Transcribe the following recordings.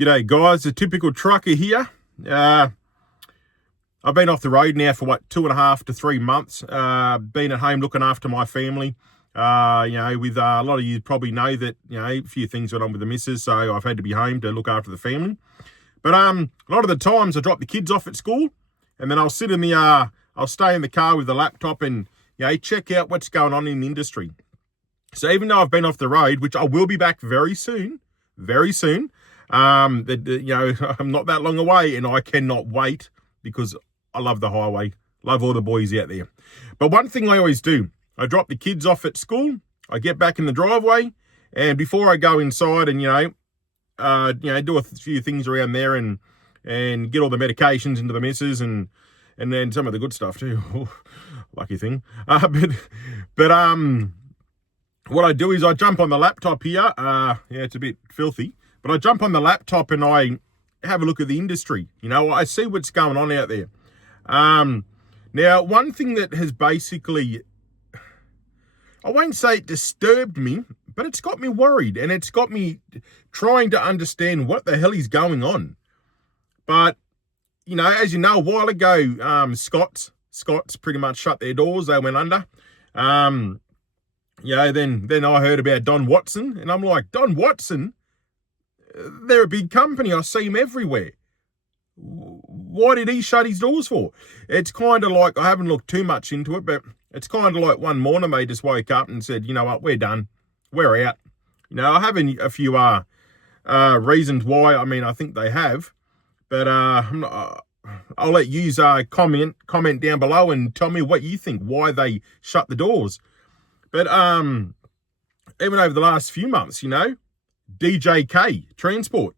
G'day guys, the typical trucker here. I've been off the road now for 2.5 to 3 months. Been at home looking after my family. With a lot of you probably know that, a few things went on with the missus, so I've had to be home to look after the family. But a lot of the times I drop the kids off at school, and then I'll sit in the, I'll stay in the car with the laptop and, check out what's going on in the industry. So even though I've been off the road, which I will be back very soon, I'm not that long away, and I cannot wait because I love the highway, love all the boys out there. But one thing I always do, I drop the kids off at school, I get back in the driveway, and before I go inside and, do a few things around there and get all the medications into the missus and then some of the good stuff too. Lucky thing. But what I do is I jump on the laptop here. It's a bit filthy, but I jump on the laptop and I have a look at the industry. I see what's going on out there. Now, one thing that has basically, I won't say it disturbed me, but it's got me worried, and it's got me trying to understand what the hell is going on. But, as you know, a while ago, Scott's pretty much shut their doors. They went under. Then I heard about Don Watson, and I'm like, Don Watson? They're a big company. I see them everywhere. Why did he shut his doors for? It's kind of like, I haven't looked too much into it, but it's kind of like one morning they just woke up and said, you know what, we're done. We're out. I have a few reasons why. I think they have, but I'll let you comment down below and tell me what you think, why they shut the doors. But even over the last few months, DJK Transport,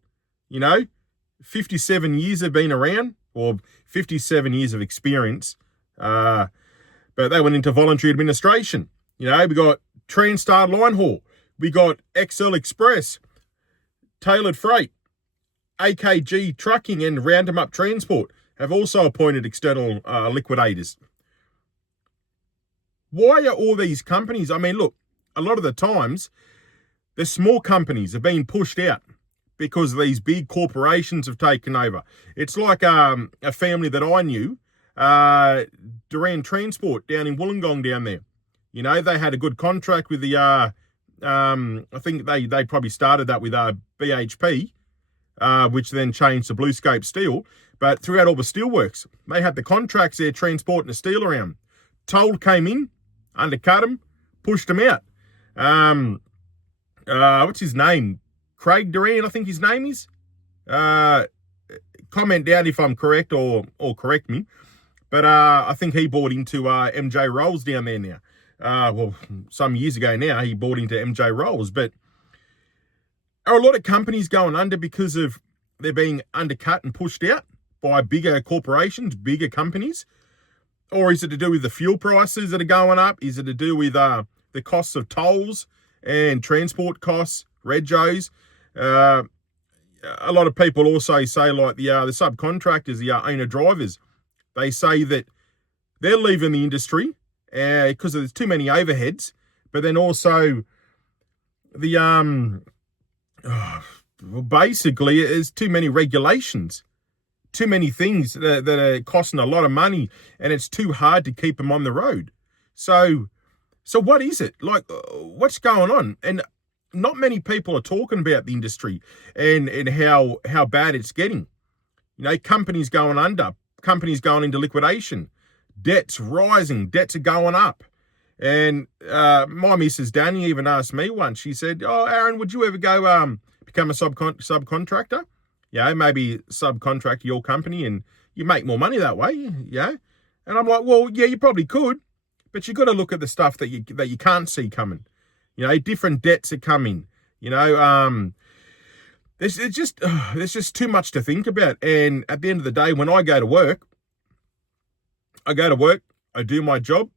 57 years have been around, or 57 years of experience, but they went into voluntary administration. We got Transstar Line Haul, we got XL Express, Tailored Freight, AKG Trucking and Round 'em Up Transport have also appointed external liquidators. Why are all these companies, look, a lot of the times, the small companies are being pushed out because these big corporations have taken over. It's like a family that I knew, Duran Transport down in Wollongong down there. They had a good contract with the, I think they probably started that with BHP, which then changed to BlueScope Steel. But throughout all the steelworks, they had the contracts there transporting the steel around. Toll came in, undercut them, pushed them out. What's his name? Craig Duran, I think his name is. Comment down if I'm correct or correct me. But I think he bought into MJ Rolls down there now. Some years ago now, he bought into MJ Rolls. But are a lot of companies going under because of they're being undercut and pushed out by bigger corporations, bigger companies? Or is it to do with the fuel prices that are going up? Is it to do with the costs of tolls and transport costs, regos? A lot of people also say, like the subcontractors, the owner drivers, they say that they're leaving the industry because there's too many overheads. But then also the basically it's too many regulations, too many things that are costing a lot of money, and it's too hard to keep them on the road. So what is it? Like, what's going on? And not many people are talking about the industry and how bad it's getting. Companies going under, companies going into liquidation, debts rising, debts are going up. And my missus Danny even asked me once, she said, oh, Aaron, would you ever go become a subcontractor? Maybe subcontract your company and you make more money that way, yeah? And I'm like, well, yeah, you probably could, but you got to look at the stuff that you can't see coming. Different debts are coming. There's just too much to think about. And at the end of the day, when I go to work, I do my job.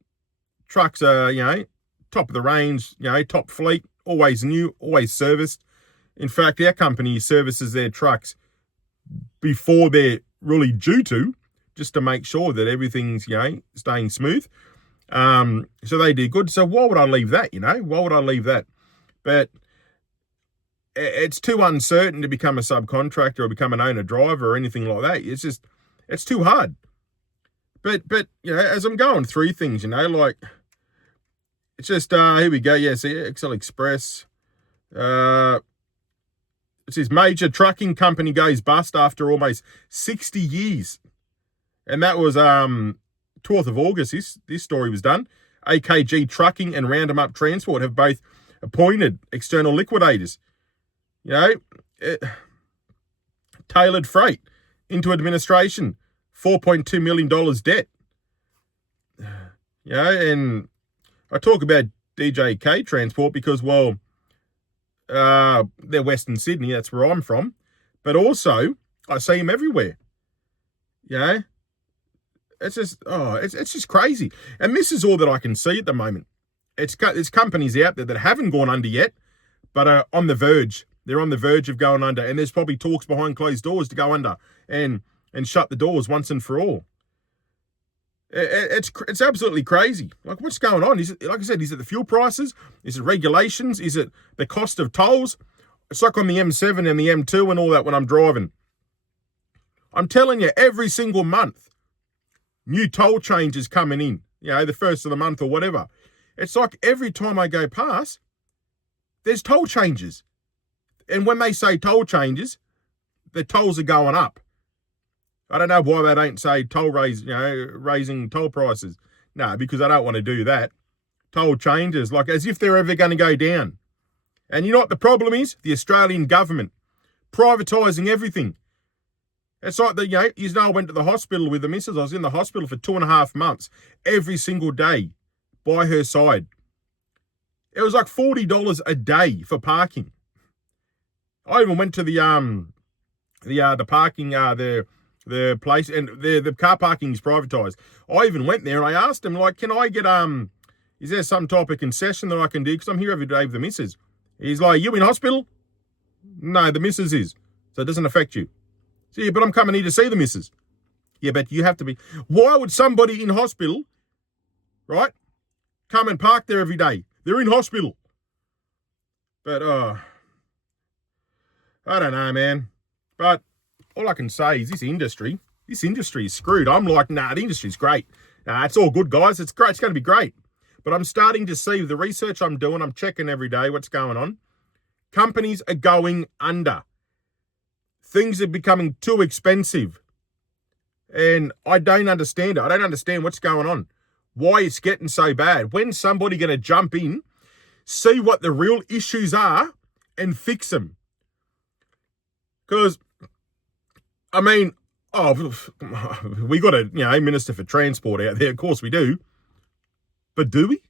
Trucks are, top of the range, top fleet, always new, always serviced. In fact, our company services their trucks before they're really due to, just to make sure that everything's, staying smooth. So they do good. So why would I leave that, Why would I leave that? But it's too uncertain to become a subcontractor or become an owner driver or anything like that. It's too hard. But as I'm going through things, like it's just here we go. Yeah, see, Excel Express. It says major trucking company goes bust after almost 60 years. And that was 12th of August, this story was done. AKG Trucking and Round 'em Up Transport have both appointed external liquidators. Tailored Freight into administration, $4.2 million debt. And I talk about DJK Transport because, they're Western Sydney, that's where I'm from. But also, I see them everywhere. It's just crazy. And this is all that I can see at the moment. There's companies out there that haven't gone under yet, but are on the verge. They're on the verge of going under, and there's probably talks behind closed doors to go under and shut the doors once and for all. It's absolutely crazy. Like, what's going on? Is it, like I said, is it the fuel prices? Is it regulations? Is it the cost of tolls? It's like on the M7 and the M2 and all that when I'm driving. I'm telling you, every single month, new toll changes coming in, the first of the month or whatever. It's like every time I go past, there's toll changes. And when they say toll changes, the tolls are going up. I don't know why they don't say raising toll prices. No, because I don't want to do that. Toll changes, like as if they're ever going to go down. And you know what the problem is? The Australian government privatising everything. It's like I went to the hospital with the missus. I was in the hospital for 2.5 months, every single day, by her side. It was like $40 a day for parking. I even went to the parking the place, and the car parking is privatised. I even went there and I asked him, like, can I get is there some type of concession that I can do? Because I'm here every day with the missus. He's like, you in hospital? No, the missus is, so it doesn't affect you. So, yeah, but I'm coming here to see the missus. Yeah, but you have to be. Why would somebody in hospital, right, come and park there every day? They're in hospital. But I don't know, man. But all I can say is this industry is screwed. I'm like, nah, the industry's great. Nah, it's all good, guys. It's great. It's going to be great. But I'm starting to see the research I'm doing. I'm checking every day what's going on. Companies are going under. Things are becoming too expensive. And I don't understand it. I don't understand what's going on. Why it's getting so bad. When's somebody going to jump in, see what the real issues are, and fix them? Because, we got a Minister for Transport out there. Of course we do. But do we?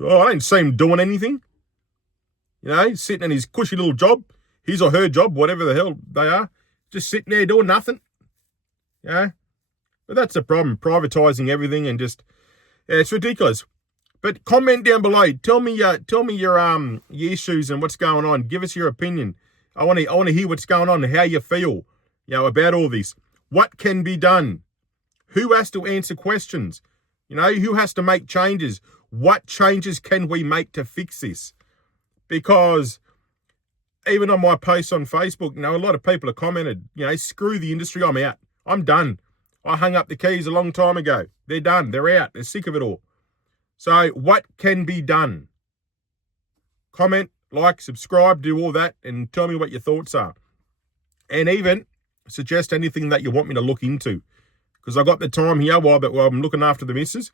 Oh, I don't see him doing anything. Sitting in his cushy little job, his or her job, whatever the hell they are, just sitting there doing nothing. But that's the problem, privatising everything and just, it's ridiculous. But comment down below. Tell me your issues and what's going on. Give us your opinion. I want to hear what's going on and how you feel, about all this. What can be done? Who has to answer questions? Who has to make changes? What changes can we make to fix this? Because even on my posts on Facebook, a lot of people have commented, screw the industry, I'm out. I'm done. I hung up the keys a long time ago. They're done. They're out. They're sick of it all. So what can be done? Comment, like, subscribe, do all that, and tell me what your thoughts are. And even suggest anything that you want me to look into. Because I got the time here while I'm looking after the missus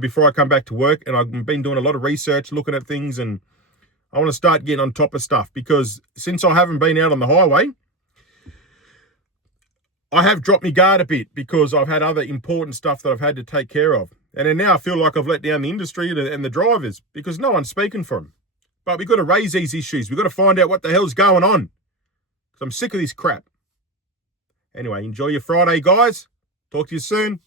before I come back to work. And I've been doing a lot of research, looking at things, and I want to start getting on top of stuff. Because since I haven't been out on the highway, I have dropped my guard a bit because I've had other important stuff that I've had to take care of. And then now I feel like I've let down the industry and the drivers because no one's speaking for them. But we've got to raise these issues. We've got to find out what the hell's going on. Because I'm sick of this crap. Anyway, enjoy your Friday, guys. Talk to you soon.